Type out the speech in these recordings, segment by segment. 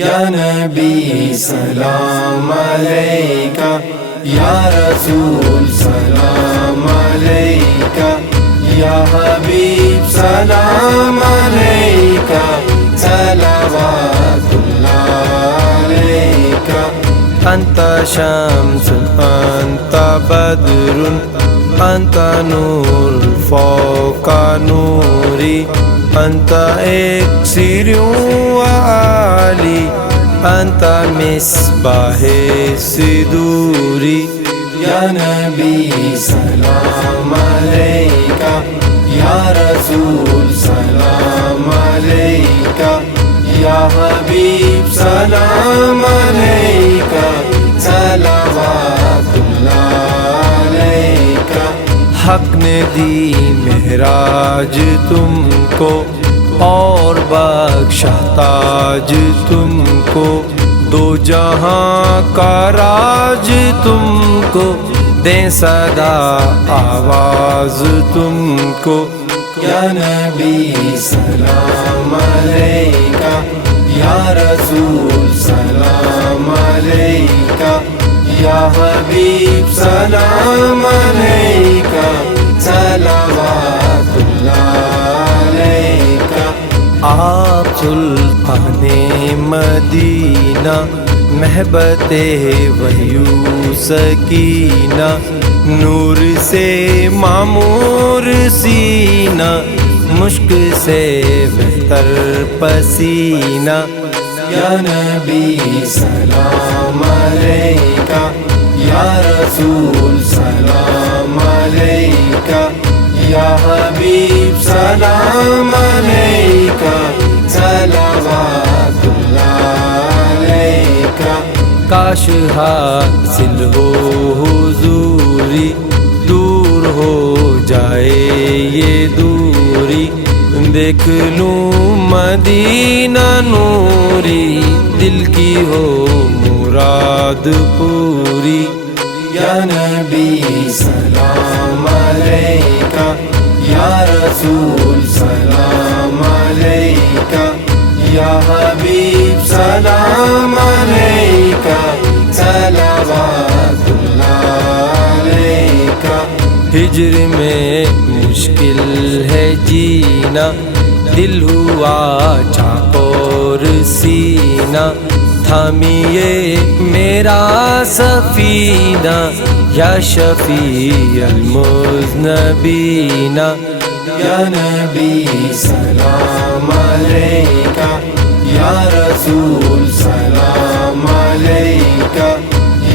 یا نبی سلام علیکہ، یا رسول سلام علیکہ، یا حبیب سلام علیکہ، صلوات اللہ علیکہ۔ انت شمس انت بدر انت نور فوق نوری، انت اکسیر و علی، انت مصباح صدوری۔ یا نبی سلام علیکہ، یا رسول سلام علیکہ، یا حبیب سلام علیکہ، صلوات اللہ علیکہ۔ حق نے دی معراج تم کو اور بخشا تاج تم کو، دو جہاں کا راج تم کو، دیں صدا آواز تم کو۔ یا نبی سلام علیکہ، یا رسول سلام علیکہ، یا حبیب سلام علیکہ، صلوات اللہ علیکہ۔ آپ سلطان مدینہ، محبت وحی و سکینہ، نور سے معمور سینہ، مشک سے بہتر پسینہ۔ یا نبی سلام علیکہ، یا رسول سلام علیکہ، یا حبیب سلام علیکہ، صلوات اللہ علیکہ۔ کاش حاصل ہو حضوری، دور ہو جائے یہ دوری، دیکھ لوں مدینہ نوری، دل کی ہو مراد پوری۔ یا نبی سلام علیکہ، یا رسول سلام علیکہ، یا حبیب سلام علیکہ، صلوات اللہ علیکہ۔ ہجر میں مشکل ہے جینا، دل ہوا چاکور سینہ، تھامیے میرا سفینہ، یا شفیع المذنبین۔ یا نبی سلام علیکہ، یا رسول سلام علیکہ،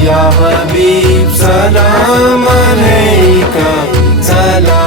یا حبیب سلام علیکہ، صلوات